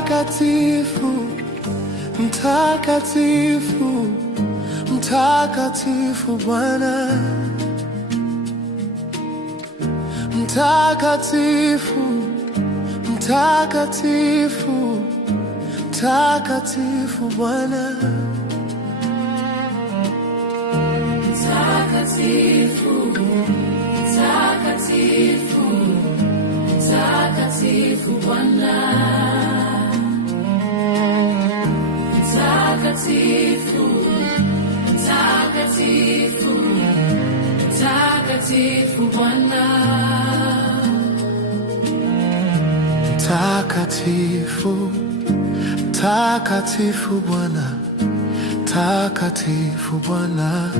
Mtakatifu, mtakatifu, mtakatifu Bwana. Mtakatifu, mtakatifu, mtakatifu Bwana. Mtakatifu, mtakatifu, mtakatifu Bwana. Mtakatifu, mtakatifu, mtakatifu Bwana. Mtakatifu, mtakatifu Bwana, mtakatifu Bwana.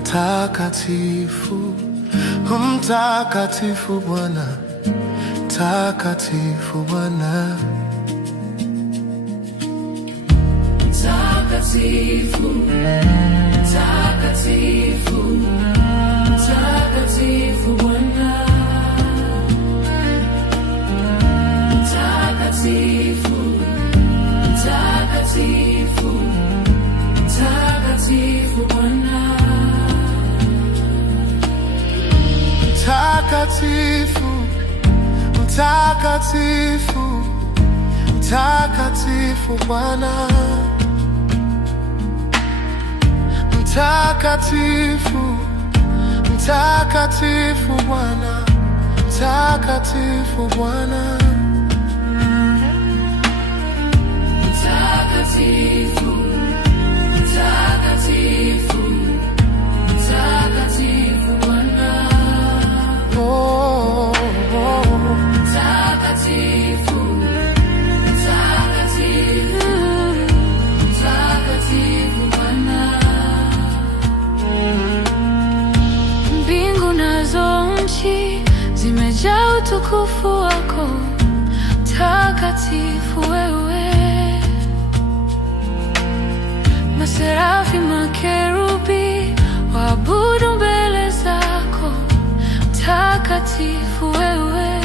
Mtakatifu, mtakatifu Bwana, mtakatifu Bwana. Mtakatifu, mtakatifu, mtakatifu Bwana. Mtakatifu, mtakatifu, mtakatifu Bwana. Mtakatifu, mtakatifu, mtakatifu Bwana. Mtakatifu, mtakatifu Bwana, mtakatifu Bwana. Mtakatifu, mtakatifu, mtakatifu Bwana. Mtakatifu, mtakatifu, mtakatifu Bwana. Mbingu nazo nchi zimejaa utukufu wako, mtakatifu wewe. Maserafi, makerubi waabudu mbele zako, mtakatifu wewe.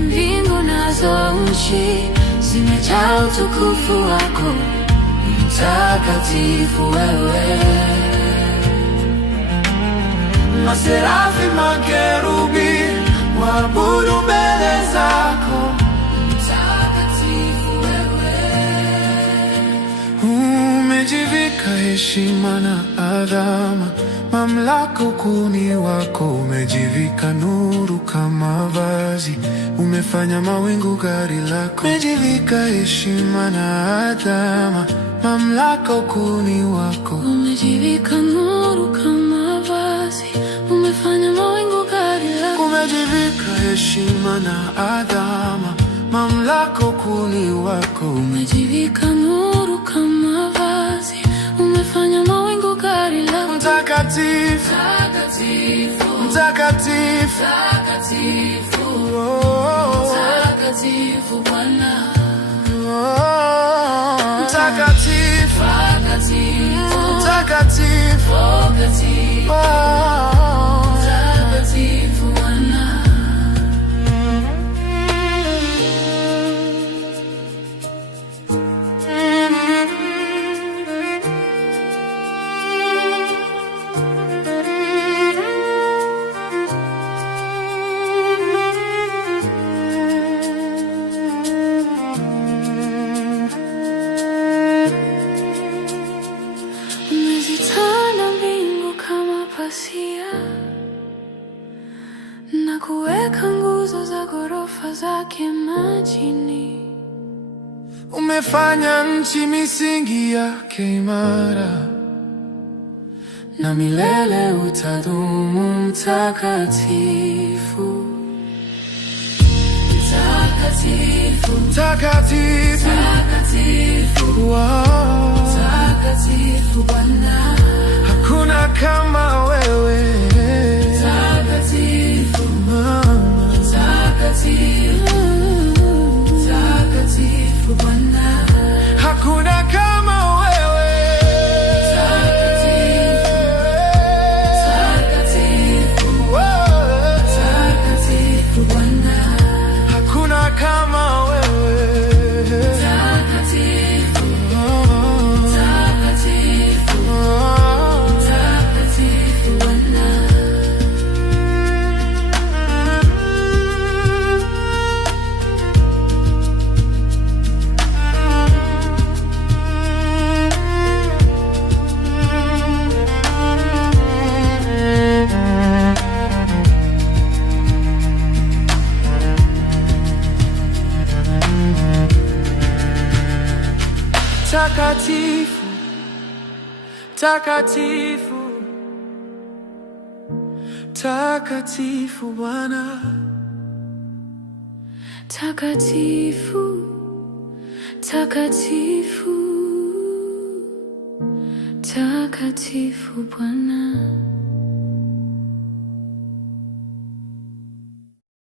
Mbingu nazo nchi zimejaa utukufu wako, mtakatifu wewe. Maserafi, makerubi waabudu mbele zako, mtakatifu wewe. Umejivika heshima na adhama, mamlaka ukuni wako. Umejivika nuru kama vazi, umefanya mawingu gari lako. Umejivika heshima na adhama, mamlaka ukuni wako. Umejivika nuru kama vazi, umefanya mawingu gari lako. Umejivika heshima na adhama, mamlaka ukuni wako. Umejivika nuru kama vazi, umefanya mawingu gari lako. Mtakatifu, mtakatifu, mtakatifu, mtakatifu, mtakatifu Bwana. Mtakatifu, mtakatifu, mtakatifu, mtakatifu Bwana. Umezitanda mbingu kama pasia na kuweka nguzo za ghorofa zake majini. umefanya nchi misingi yake imara, na milele utadumu. Mtakatifu, Mtakatifu, mtakatifu, mtakatifu, mtakatifu Bwana. hakuna kama wewe. Mtakatifu, mtakatifu, mtakatifu Bwana. Hakuna kama wewe. Mtakatifu, mtakatifu, Takatifu, takatifu, takatifu Bwana. Takatifu, takatifu, takatifu Bwana.